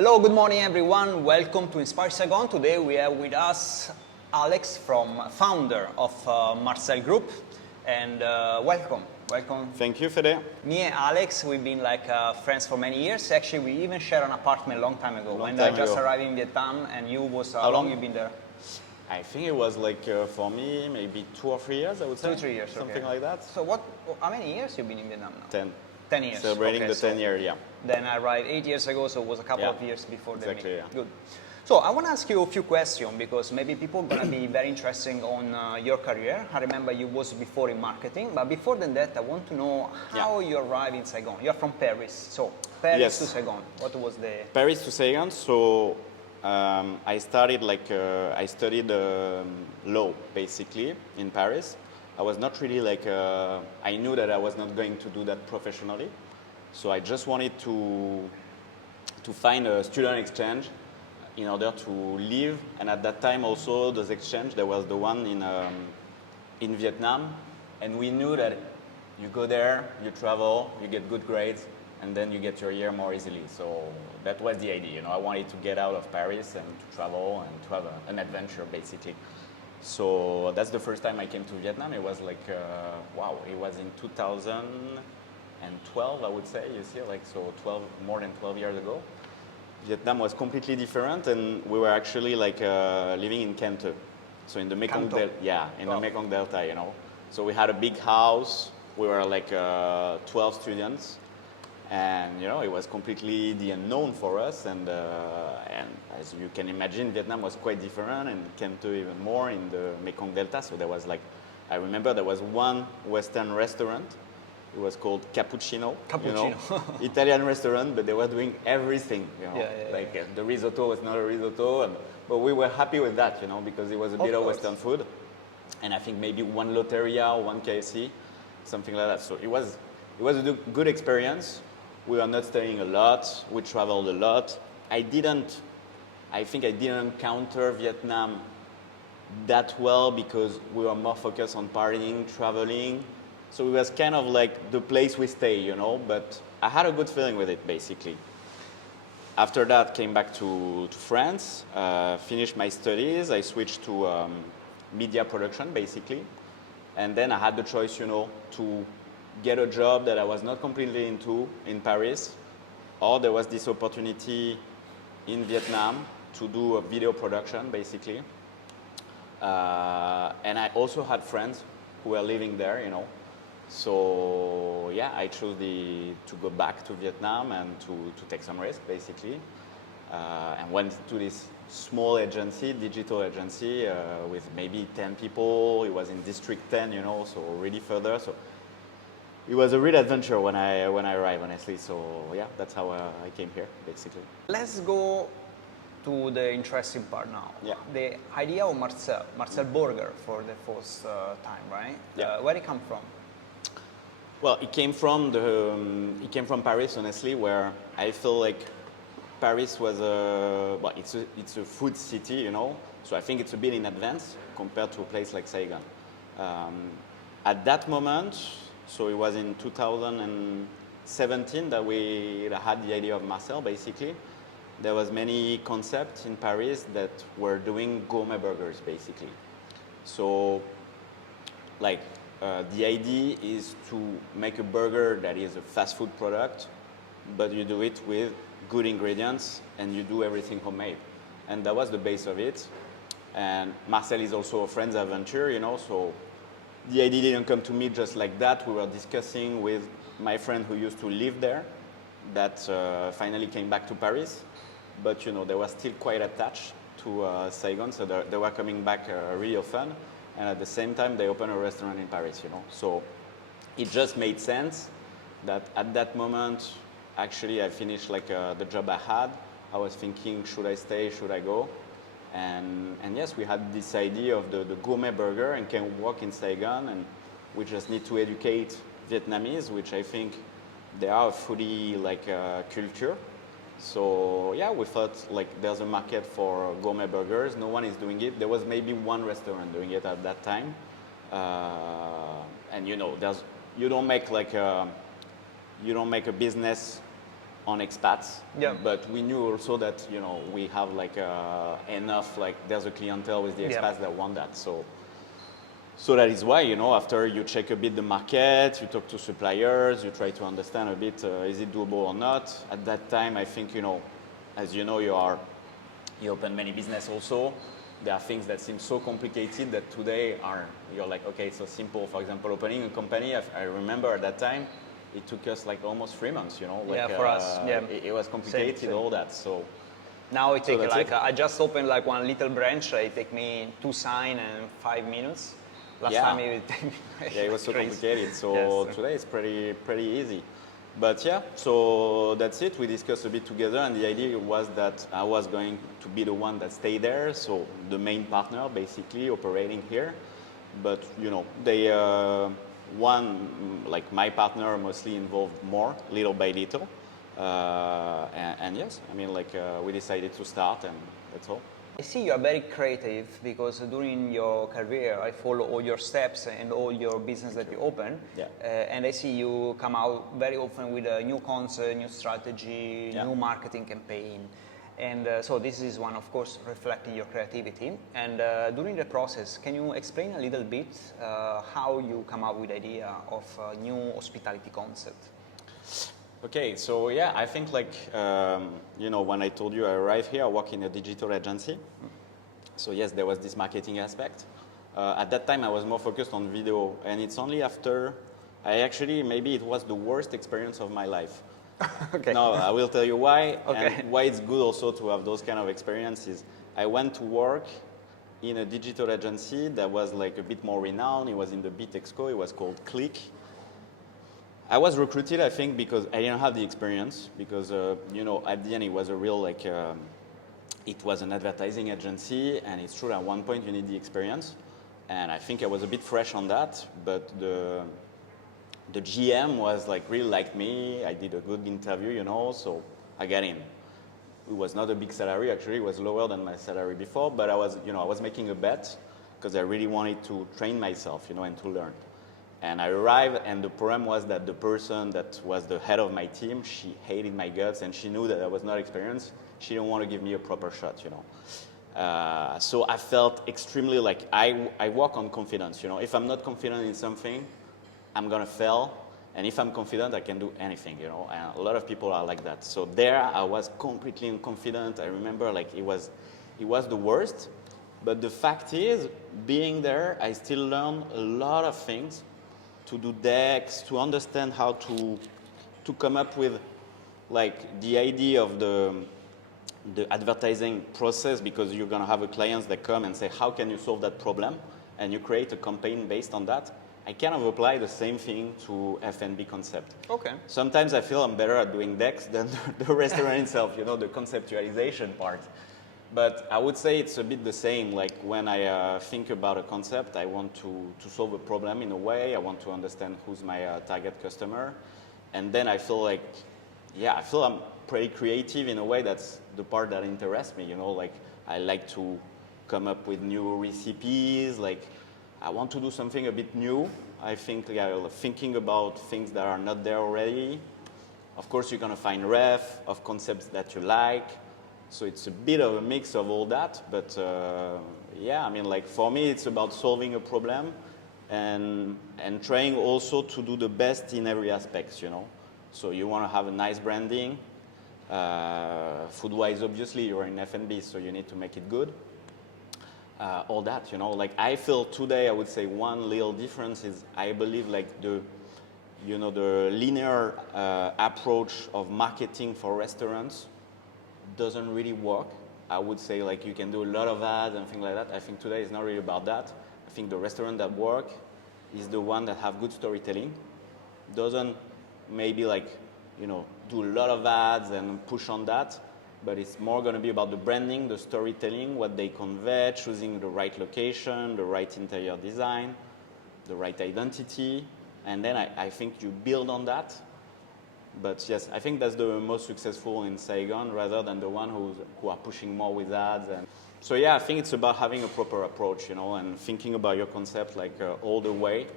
Hello, good morning everyone. Welcome to Inspire Saigon. Today we have with us Alex, founder of Marcel Group, and welcome. Thank you, Fede. Me and Alex, we've been friends for many years. Actually, we even shared an apartment a long time ago. When I just arrived in Vietnam, and you was how long you been there? I think it was for me maybe 2 or 3 years. I would say 2-3 years, something like that. So how many years you been in Vietnam now? 10. 10 years. Celebrating the 10 year, yeah. Then I arrived 8 years ago, so it was a couple of years before the exactly, meeting. yeah. Good. So I want to ask you a few questions because maybe people are going to be very interested on your career. I remember you was before in marketing, but before than that, I want to know how you arrived in Saigon. You're from Paris, so Paris to Saigon. What was the Paris to Saigon? So I studied law basically in Paris. I was not really I knew that I was not going to do that professionally, so I just wanted to find a student exchange in order to live. And at that time also, those exchange, there was the one in Vietnam, and we knew that you go there, you travel, you get good grades, and then you get your year more easily. So that was the idea. I wanted to get out of Paris and to travel and to have an adventure basically. So that's the first time I came to Vietnam. It was wow, it was in 2012, I would say, you see, more than 12 years ago. Vietnam was completely different, and we were actually living in Can Tho. So in the Mekong Delta, the Mekong Delta, So we had a big house. We were 12 students, and it was completely the unknown for us. And as you can imagine, Vietnam was quite different, and Can Tho even more in the Mekong Delta. So there was I remember there was one Western restaurant. It was called Cappuccino. Italian restaurant, but they were doing everything. The risotto was not a risotto, but we were happy with that, because it was a bit of Western food, and I think maybe one Lotteria or one KFC, something like that. So it was a good experience. We were not studying a lot. We traveled a lot. I think I didn't encounter Vietnam that well because we were more focused on partying, traveling. So it was kind of the place we stay, but I had a good feeling with it, basically. After that, came back to France, finished my studies. I switched to media production, basically. And then I had the choice, to get a job that I was not completely into in Paris, or there was this opportunity in Vietnam to do a video production, basically. And I also had friends who were living there, So I chose to go back to Vietnam and to take some risk, basically, and went to this small agency, digital agency, with maybe 10 people. It was in District 10, so really further. So it was a real adventure when I arrived, honestly. So that's how I came here, basically. Let's go to the interesting part now. Yeah. The idea of Marcel Burger for the first time, right? Yeah. Where it come from? Well, it came from Paris, honestly, where I feel like Paris was it's a food city, So I think it's a bit in advance compared to a place like Saigon. At that moment, so it was in 2017 that we had the idea of Marcel, basically. There was many concepts in Paris that were doing gourmet burgers, basically. So, the idea is to make a burger that is a fast food product, but you do it with good ingredients and you do everything homemade. And that was the base of it. And Marcel is also a friend's adventure, so the idea didn't come to me just like that. We were discussing with my friend who used to live there that finally came back to Paris. But, they were still quite attached to Saigon, so they were coming back really often. And at the same time, they opened a restaurant in Paris, So it just made sense that at that moment, actually, I finished the job I had. I was thinking, should I stay, should I go? And yes, we had this idea of the gourmet burger and can work in Saigon, and we just need to educate Vietnamese, which I think they are a foodie culture. So we thought there's a market for gourmet burgers. No one is doing it. There was maybe one restaurant doing it at that time, and you don't make a business on expats. Yeah. But we knew also that, you know, we have like enough, like there's a clientele with the expats that want that. So that is why, you know, after you check a bit the market, you talk to suppliers, you try to understand a bit, is it doable or not? At that time, I think, you know, as you know, you open many business also. There are things that seem so complicated that today you're like, okay, it's so simple. For example, opening a company, I remember at that time, it took us like almost 3 months, you know. Like, yeah, for us, yeah. It was complicated, Same. all that, so. Now it takes like, it. I just opened like one little branch, it take me 2 sign and 5 minutes. Last time it would take me yeah, it was so complicated, so yes. today it's pretty easy. But yeah, so that's it. We discussed a bit together, and the idea was that I was going to be the one that stayed there, so the main partner basically operating here. But you know, they like my partner mostly involved more, little by little. And yes, I mean, like we decided to start, and that's all. I see you are very creative because during your career I follow all your steps and all your business that you open. Yeah. And I see you come out very often with a new concept, new strategy, new marketing campaign. And so this is one, of course, reflecting your creativity. And during the process, can you explain a little bit how you come up with the idea of a new hospitality concept? Okay, so yeah, I think like, you know, when I told you I arrived here, I work in a digital agency. So yes, there was this marketing aspect. At that time, I was more focused on video, and it's only after maybe it was the worst experience of my life. Okay. No, I will tell you why, okay. and why it's good also to have those kind of experiences. I went to work in a digital agency that was like a bit more renowned. It was in the BitExco, it was called Click. I was recruited, I think, because I didn't have the experience, because, you know, at the end it was a real, like, it was an advertising agency, and it's true at one point you need the experience, and I think I was a bit fresh on that, but the GM was, like, really liked me. I did a good interview, you know, so I got in. It was not a big salary, actually, it was lower than my salary before, but I was making a bet, because I really wanted to train myself, you know, and to learn. And I arrived, and the problem was that the person that was the head of my team, she hated my guts, and she knew that I was not experienced. She didn't want to give me a proper shot, you know. So I felt extremely like I work on confidence, you know. If I'm not confident in something, I'm going to fail. And if I'm confident, I can do anything, you know. And a lot of people are like that. So there, I was completely unconfident. I remember like it was the worst. But the fact is, being there, I still learned a lot of things. To do decks, to understand how to come up with like the idea of the advertising process, because you're going to have a clients that come and say, how can you solve that problem? And you create a campaign based on that. I kind of apply the same thing to F&B concept. Okay. Sometimes I feel I'm better at doing decks than the restaurant itself, you know, the conceptualization part. But I would say it's a bit the same. Like when I think about a concept, I want to solve a problem in a way. I want to understand who's my target customer. And then I feel like, yeah, I feel I'm pretty creative in a way. That's the part that interests me, you know, like I like to come up with new recipes. Like I want to do something a bit new. I think thinking about things that are not there already. Of course, you're going to find ref of concepts that you like. So it's a bit of a mix of all that, but yeah, I mean, like for me, it's about solving a problem and trying also to do the best in every aspect, you know. So you want to have a nice branding. Food-wise, obviously, you're in F&B, so you need to make it good. All that, you know. Like I feel today, I would say one little difference is I believe like the linear approach of marketing for restaurants doesn't really work. I would say like you can do a lot of ads and things like that. I think today is not really about that. I think the restaurant that work is the one that have good storytelling. Doesn't maybe like, you know, do a lot of ads and push on that, but it's more going to be about the branding, the storytelling, what they convey, choosing the right location, the right interior design, the right identity, and then I think you build on that. But yes, I think that's the most successful in Saigon rather than the one who are pushing more with ads. And so yeah, I think it's about having a proper approach, you know, and thinking about your concept like all the way.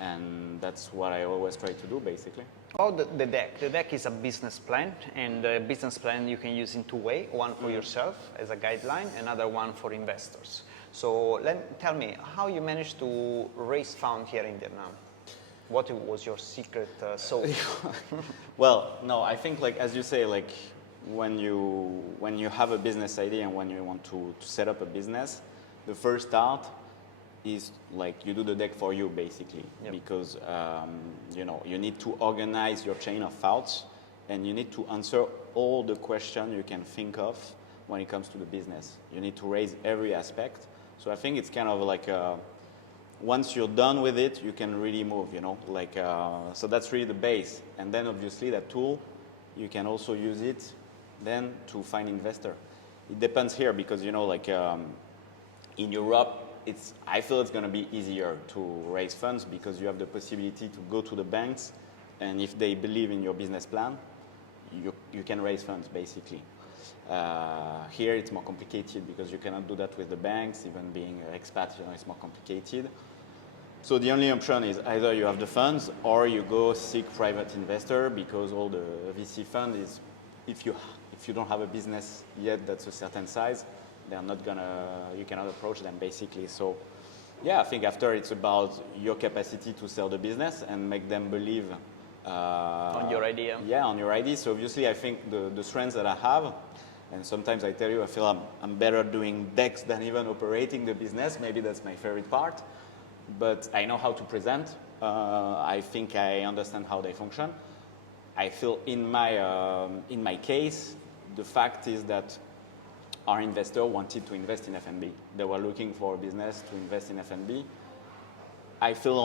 And that's what I always try to do, basically. Oh, the deck. The deck is a business plan, and the business plan you can use in two ways. One for yourself as a guideline, another one for investors. So tell me, how you managed to raise funds here in Vietnam? What was your secret sauce? Well, no, I think like as you say, like when you have a business idea and when you want to set up a business, the first start is like you do the deck for you basically, because you know, you need to organize your chain of thoughts and you need to answer all the questions you can think of when it comes to the business. You need to raise every aspect. So I think it's kind of like once you're done with it, you can really move, you know, like so that's really the base. And then obviously that tool, you can also use it then to find investor. It depends here because, you know, like in Europe, I feel it's going to be easier to raise funds because you have the possibility to go to the banks, and if they believe in your business plan, you can raise funds basically. Here it's more complicated because you cannot do that with the banks. Even being an expat, you know, it's more complicated. So the only option is either you have the funds or you go seek private investor, because all the VC fund is, if you don't have a business yet that's a certain size, they're not gonna, you cannot approach them basically. So yeah, I think after it's about your capacity to sell the business and make them believe On your idea. Yeah, on your idea. So obviously I think the strengths that I have, and sometimes I tell you I feel I'm better doing decks than even operating the business. Maybe that's my favorite part. But I know how to present. I think I understand how they function. I feel in my case, the fact is that our investor wanted to invest in F&B. They were looking for a business to invest in F&B. I feel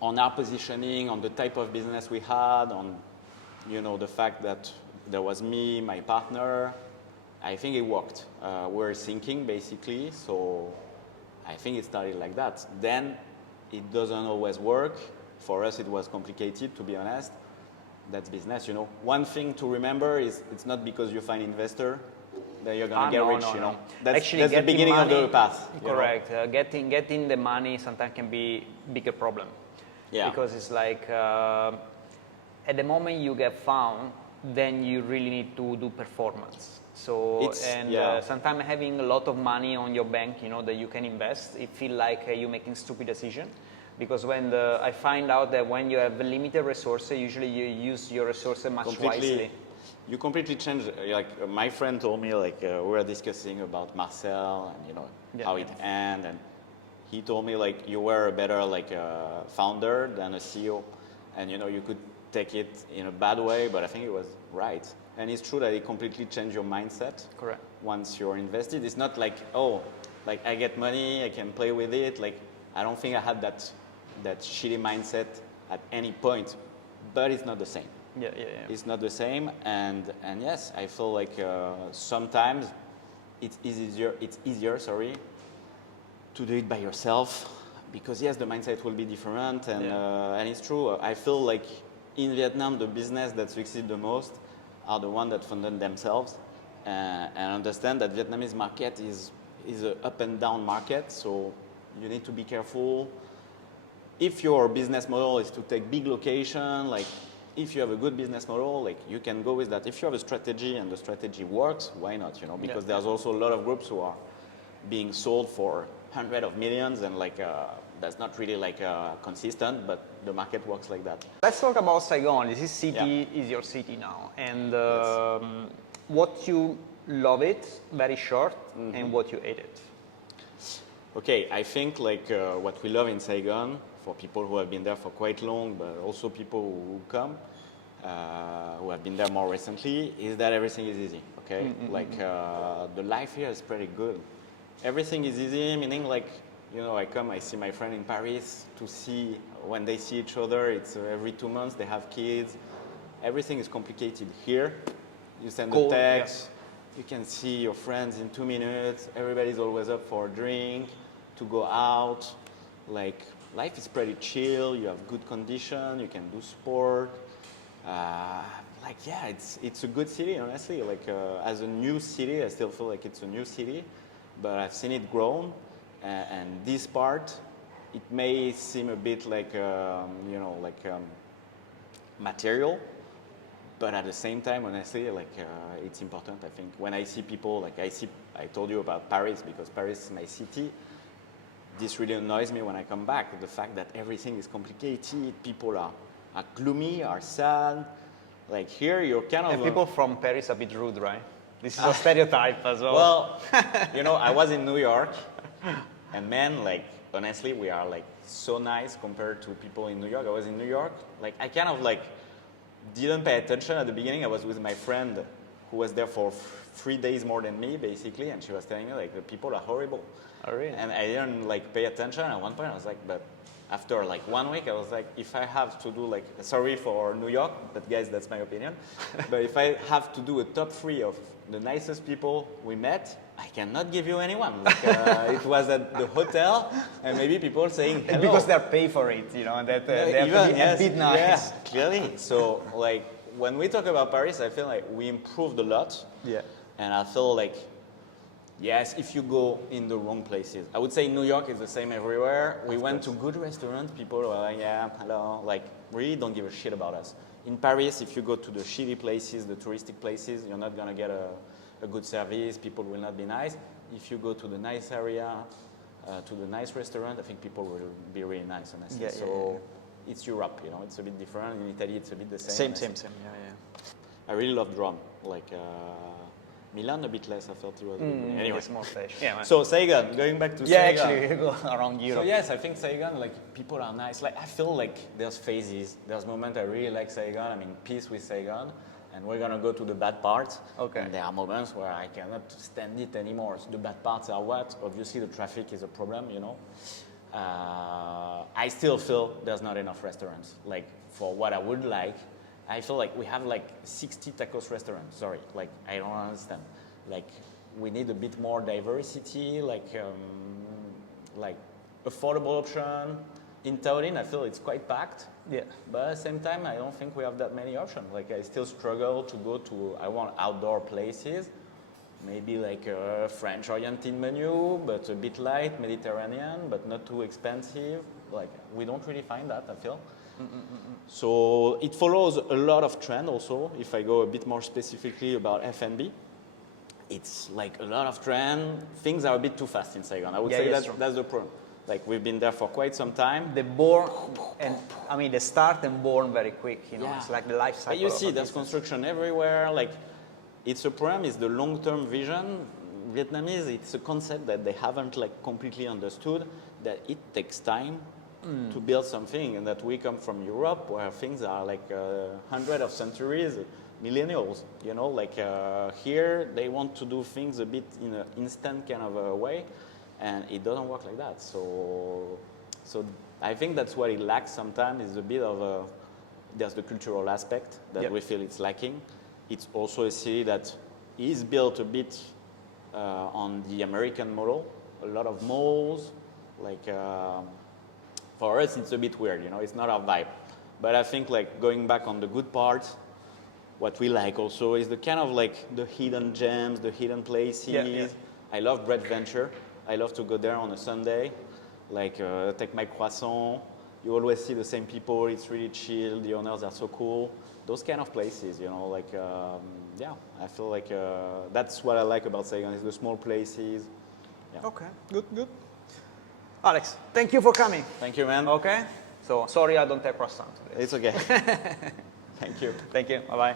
on our positioning, on the type of business we had, on, you know, the fact that there was me, my partner, I think it worked. We're syncing basically, so I think it started like that. Then it doesn't always work. For us, it was complicated, to be honest. That's business, you know. One thing to remember is it's not because you find investor that you're gonna get rich, you know. That's the beginning of the path. Correct. Getting the money sometimes can be bigger problem. Yeah. Because it's like at the moment you get found, then you really need to do performance. So sometimes having a lot of money on your bank, you know, that you can invest, it feel like you're making stupid decision. Because I find out that when you have limited resources, usually you use your resources much wisely. You completely change. Like my friend told me, like we were discussing about Marcel and, you know, how it ended, and he told me like you were a better like founder than a CEO, and you know you could take it in a bad way, but I think it was right. And it's true that it completely changed your mindset. Correct. Once you're invested, it's not like, oh, like I get money, I can play with it. Like I don't think I had that shitty mindset at any point, but it's not the same. Yeah. It's not the same, and yes, I feel like sometimes it's easier, to do it by yourself, because yes, the mindset will be different, and it's true. I feel like in Vietnam, the business that succeed the most are the ones that funded themselves, and understand that Vietnamese market is an up and down market, so you need to be careful. If your business model is to take big location, like if you have a good business model, like you can go with that. If you have a strategy and the strategy works, why not? You know, because there's also a lot of groups who are being sold for hundreds of millions, and like that's not really like consistent, but the market works like that. Let's talk about Saigon. This city is your city now, and what you love it, very short, and what you hate it. Okay, I think like what we love in Saigon, for people who have been there for quite long, but also people who come, who have been there more recently, is that everything is easy, okay? Like the life here is pretty good. Everything is easy, meaning like, you know, I see my friend in Paris to see when they see each other, it's every 2 months, they have kids. Everything is complicated. Here, you send a text, you can see your friends in 2 minutes, everybody's always up for a drink, to go out. Like, life is pretty chill, you have good condition, you can do sport. Like, yeah, it's a good city, honestly. Like, as a new city, I still feel like it's a new city, but I've seen it grown, and this part it may seem a bit like, material, but at the same time, honestly, it's important. I think when I see people, I told you about Paris, because Paris is my city. This really annoys me when I come back, the fact that everything is complicated, people are gloomy, are sad. Like here, you're kind of... And people from Paris are a bit rude, right? This is a stereotype as well. Well, I was in New York, and man, honestly, we are so nice compared to people in New York. I was in New York, I kind of didn't pay attention at the beginning. I was with my friend who was there for 3 days more than me, basically, and she was telling me the people are horrible. Oh, really? And I didn't pay attention. At one point, I was but after 1 week, I was if I have to do sorry for New York, but guys, that's my opinion. But if I have to do a top 3 of the nicest people we met, I cannot give you anyone. It was at the hotel, and maybe people saying hello. Because they're paid for it, and that they have to be a bit nice. Yeah, clearly. So when we talk about Paris, I feel we improved a lot. Yeah. And I feel yes, if you go in the wrong places. I would say New York is the same everywhere. We went to good restaurants, people were yeah, hello, really don't give a shit about us. In Paris, if you go to the shitty places, the touristic places, you're not going to get a good service, people will not be nice. If you go to the nice area, to the nice restaurant, I think people will be really nice, honestly. It's Europe, it's a bit different. In Italy, it's a bit the same. Same, yeah. I really love Rome. Milan a bit less, I felt it was. Anyway, it's more fresh. Yeah, man. So Saigon, going back to Saigon. Yeah, actually, you go around Europe. So yes, I think Saigon, people are nice. I feel there's phases. There's moments I really like Saigon. I'm in peace with Saigon, and we're gonna go to the bad parts. Okay. And there are moments where I cannot stand it anymore. So the bad parts are what? Obviously, the traffic is a problem. I still feel there's not enough restaurants. For what I would like. I feel we have 60 tacos restaurants. Sorry, I don't understand. We need a bit more diversity, affordable option. In Taorin, I feel it's quite packed. Yeah. But at the same time, I don't think we have that many options. I still struggle to go to, I want outdoor places. Maybe a French-oriented menu, but a bit light, Mediterranean, but not too expensive. We don't really find that, I feel. So it follows a lot of trend also. If I go a bit more specifically about F&B, it's a lot of trend. Things are a bit too fast in Saigon. I would say that's the problem. We've been there for quite some time. They start and born very quick. It's the life cycle. But you see, there's construction everywhere. It's a problem. It's the long-term vision. Vietnamese, it's a concept that they haven't like completely understood, that it takes time to build something, and that we come from Europe where things are like hundreds of centuries, millennials, you know, like here they want to do things a bit in an instant kind of a way, and it doesn't work like that. So I think that's what it lacks sometimes, is a bit of there's the cultural aspect that we feel it's lacking. It's also a city that is built a bit on the American model, a lot of malls, like for us it's a bit weird, you know, it's not our vibe. But I think like going back on the good part, what we like also is the kind of like the hidden gems, the hidden places. I love Bread Venture. I love to go there on a Sunday, like take my croissant. You always see the same people, it's really chill, the owners are so cool. Those kind of places, you know, like, yeah, I feel like that's what I like about Saigon, is the small places. Yeah. Okay, good, good. Alex, thank you for coming. Thank you, man. Okay, so sorry I don't have croissant today. It's okay. Thank you. Thank you, bye-bye.